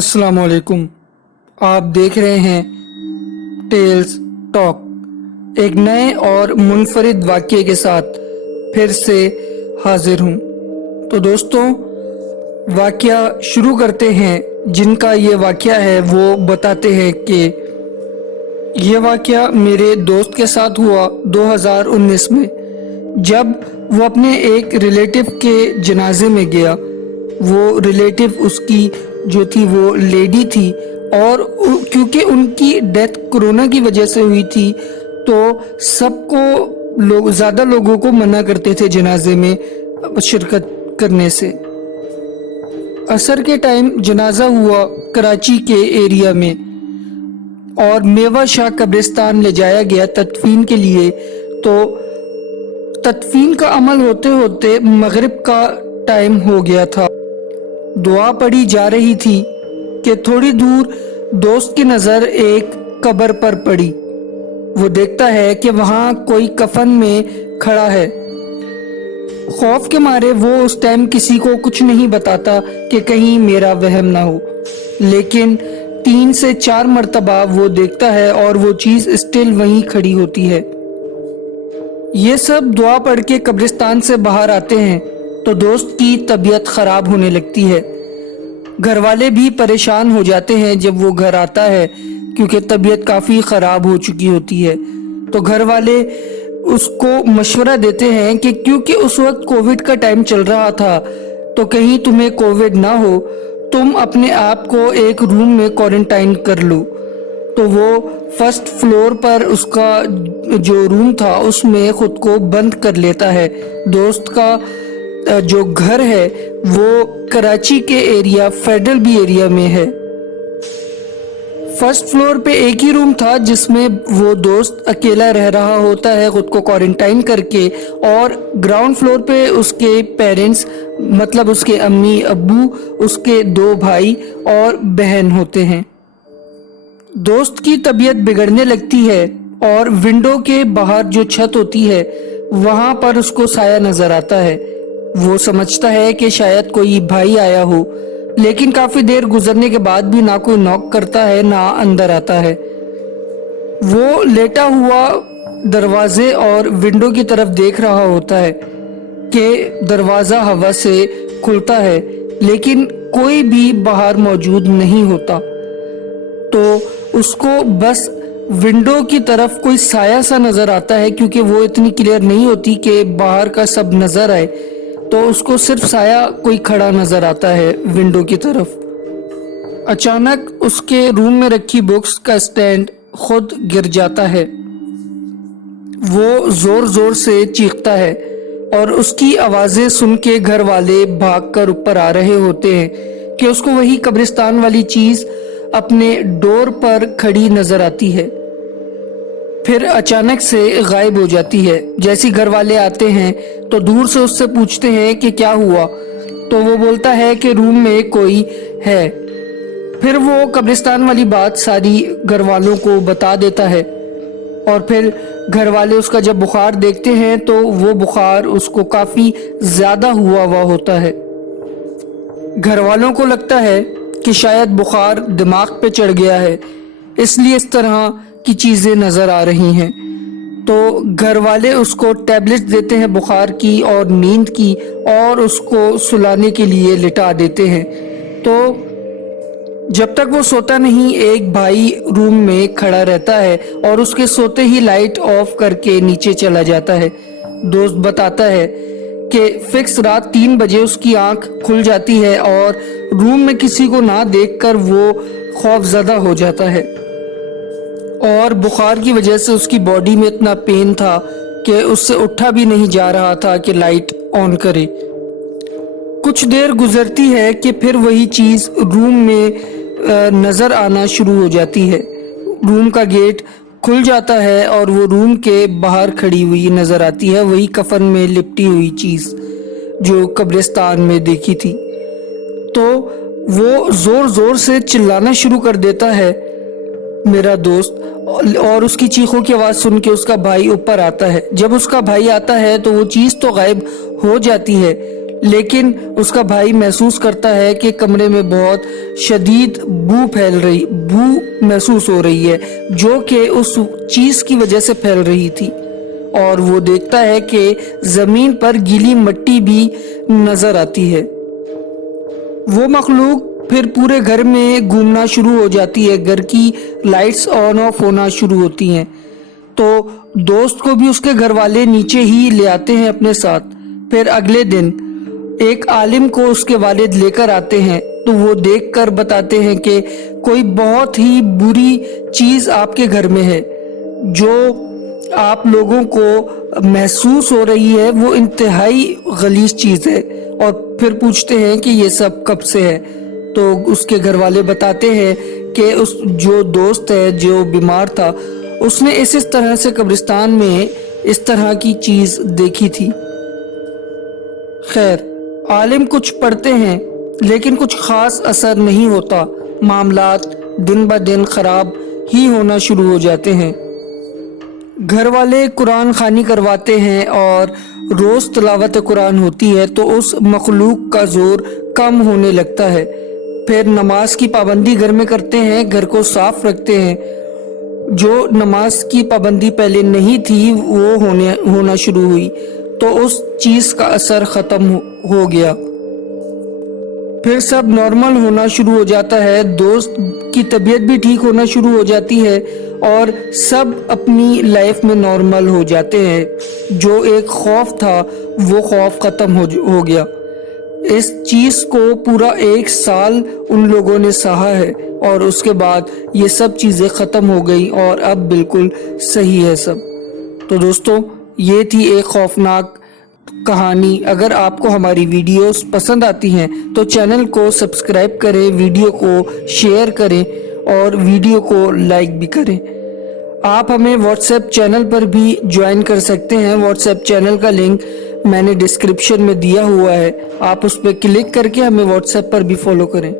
अस्सलाम वालेकुम। आप देख रहे हैं टेल्स टॉक, एक नए और मुनफरिद वाक़ये के साथ फिर से हाजिर हूँ। तो दोस्तों, वाक़या शुरू करते हैं। जिनका ये वाक़या है वो बताते हैं कि ये वाक़या मेरे दोस्त के साथ हुआ 2019 में, जब वो अपने एक रिलेटिव के जनाजे में गया। वो रिलेटिव उसकी जो थी वो लेडी थी, और क्योंकि उनकी डेथ कोरोना की वजह से हुई थी तो सबको ज़्यादा लोगों को मना करते थे जनाजे में शिरकत करने से। असर के टाइम जनाजा हुआ कराची के एरिया में और मेवा शाह कब्रिस्तान ले जाया गया तदफीन के लिए। तो तदफीन का अमल होते होते मगरिब का टाइम हो गया था। दुआ पढ़ी जा रही थी कि थोड़ी दूर दोस्त की नज़र एक कब्र पर पड़ी। वो देखता है कि वहाँ कोई कफन में खड़ा है। खौफ के मारे वो उस टाइम किसी को कुछ नहीं बताता कि कहीं मेरा वहम ना हो, लेकिन 3 से 4 मरतबा वो देखता है और वो चीज़ स्टिल वहीं खड़ी होती है। ये सब दुआ पढ़ के कब्रिस्तान से बाहर आते हैं तो दोस्त की तबीयत ख़राब होने लगती है। घर वाले भी परेशान हो जाते हैं जब वो घर आता है, क्योंकि तबीयत काफ़ी ख़राब हो चुकी होती है। तो घर वाले उसको मशवरा देते हैं कि क्योंकि उस वक्त कोविड का टाइम चल रहा था तो कहीं तुम्हें कोविड ना हो, तुम अपने आप को एक रूम में क्वारंटाइन कर लो। तो वो फर्स्ट फ्लोर पर उसका जो रूम था उसमें खुद को बंद कर लेता है। दोस्त का जो घर है वो कराची के एरिया फेडरल बी एरिया में है। फर्स्ट फ्लोर पे एक ही रूम था जिसमें वो दोस्त अकेला रह रहा होता है खुद को क्वारंटाइन करके, और ग्राउंड फ्लोर पे उसके पेरेंट्स मतलब उसके अम्मी अब्बू, उसके 2 भाई और बहन होते हैं। दोस्त की तबीयत बिगड़ने लगती है और विंडो के बाहर जो छत होती है वहां पर उसको साया नजर आता है। वो समझता है कि शायद कोई भाई आया हो, लेकिन काफी देर गुजरने के बाद भी ना कोई नॉक करता है ना अंदर आता है। वो लेटा हुआ दरवाजे और विंडो की तरफ देख रहा होता है कि दरवाजा हवा से खुलता है, लेकिन कोई भी बाहर मौजूद नहीं होता। तो उसको बस विंडो की तरफ कोई साया सा नजर आता है, क्योंकि वो इतनी क्लियर नहीं होती कि बाहर का सब नजर आए। तो उसको सिर्फ साया कोई खड़ा नजर आता है विंडो की तरफ। अचानक उसके रूम में रखी बुक्स का स्टैंड खुद गिर जाता है। वो जोर जोर से चीखता है और उसकी आवाजें सुन के घर वाले भागकर ऊपर आ रहे होते हैं कि उसको वही कब्रिस्तान वाली चीज अपने डोर पर खड़ी नजर आती है, फिर अचानक से गायब हो जाती है। जैसे घर वाले आते हैं तो दूर से उससे पूछते हैं कि क्या हुआ, तो वो बोलता है कि रूम में कोई है। फिर वो कब्रिस्तान वाली बात सारी घर वालों को बता देता है, और फिर घर वाले उसका जब बुखार देखते हैं तो वो बुखार उसको काफ़ी ज़्यादा हुआ होता है। घर वालों को लगता है कि शायद बुखार दिमाग पे चढ़ गया है, इसलिए इस तरह की चीज़ें नज़र आ रही हैं। तो घर वाले उसको टैबलेट्स देते हैं बुखार की और नींद की, और उसको सुलाने के लिए लिटा देते हैं। तो जब तक वो सोता नहीं, एक भाई रूम में खड़ा रहता है और उसके सोते ही लाइट ऑफ करके नीचे चला जाता है। दोस्त बताता है कि फिक्स रात 3 बजे उसकी आंख खुल जाती है और रूम में किसी को ना देखकर वो खौफजदा हो जाता है, और बुखार की वजह से उसकी बॉडी में इतना पेन था कि उससे उठा भी नहीं जा रहा था कि लाइट ऑन करे। कुछ देर गुजरती है कि फिर वही चीज़ रूम में नज़र आना शुरू हो जाती है। रूम का गेट खुल जाता है और वो रूम के बाहर खड़ी हुई नज़र आती है, वही कफन में लिपटी हुई चीज़ जो कब्रिस्तान में देखी थी। तो वो ज़ोर ज़ोर से चिल्लाना शुरू कर देता है मेरा दोस्त, और उसकी चीखों की आवाज़ सुन के उसका भाई ऊपर आता है। जब उसका भाई आता है तो वो चीज़ तो गायब हो जाती है, लेकिन उसका भाई महसूस करता है कि कमरे में बहुत शदीद बू महसूस हो रही है, जो कि उस चीज की वजह से फैल रही थी। और वो देखता है कि जमीन पर गीली मिट्टी भी नजर आती है। वो मखलूक फिर पूरे घर में घूमना शुरू हो जाती है। घर की लाइट्स ऑन ऑफ होना शुरू होती हैं। तो दोस्त को भी उसके घर वाले नीचे ही ले आते हैं अपने साथ। फिर अगले दिन एक आलिम को उसके वालिद लेकर आते हैं, तो वो देखकर बताते हैं कि कोई बहुत ही बुरी चीज आपके घर में है। जो आप लोगों को महसूस हो रही है वो इंतहाई गलीज चीज है। और फिर पूछते हैं कि ये सब कब से है। तो उसके घर वाले बताते हैं कि उस जो दोस्त है जो बीमार था, उसने इस तरह से कब्रिस्तान में इस तरह की चीज देखी थी। खैर, आलिम कुछ पढ़ते हैं लेकिन कुछ खास असर नहीं होता। मामलात दिन ब दिन खराब ही होना शुरू हो जाते हैं। घर वाले कुरान खानी करवाते हैं और रोज तिलावत कुरान होती है तो उस मखलूक का जोर कम होने लगता है। फिर नमाज की पाबंदी घर में करते हैं, घर को साफ रखते हैं। जो नमाज की पाबंदी पहले नहीं थी वो होना शुरू हुई, तो उस चीज का असर खत्म हो गया। फिर सब नॉर्मल होना शुरू हो जाता है। दोस्त की तबीयत भी ठीक होना शुरू हो जाती है और सब अपनी लाइफ में नॉर्मल हो जाते हैं। जो एक खौफ था वो खौफ खत्म हो गया। इस चीज को पूरा 1 साल उन लोगों ने सहा है और उसके बाद ये सब चीजें खत्म हो गई और अब बिल्कुल सही है सब। तो दोस्तों, ये थी एक खौफनाक कहानी। अगर आपको हमारी वीडियोस पसंद आती हैं तो चैनल को सब्सक्राइब करें, वीडियो को शेयर करें और वीडियो को लाइक भी करें। आप हमें व्हाट्सएप चैनल पर भी ज्वाइन कर सकते हैं। व्हाट्सएप चैनल का लिंक मैंने डिस्क्रिप्शन में दिया हुआ है। आप उस पर क्लिक करके हमें व्हाट्सएप पर भी फॉलो करें।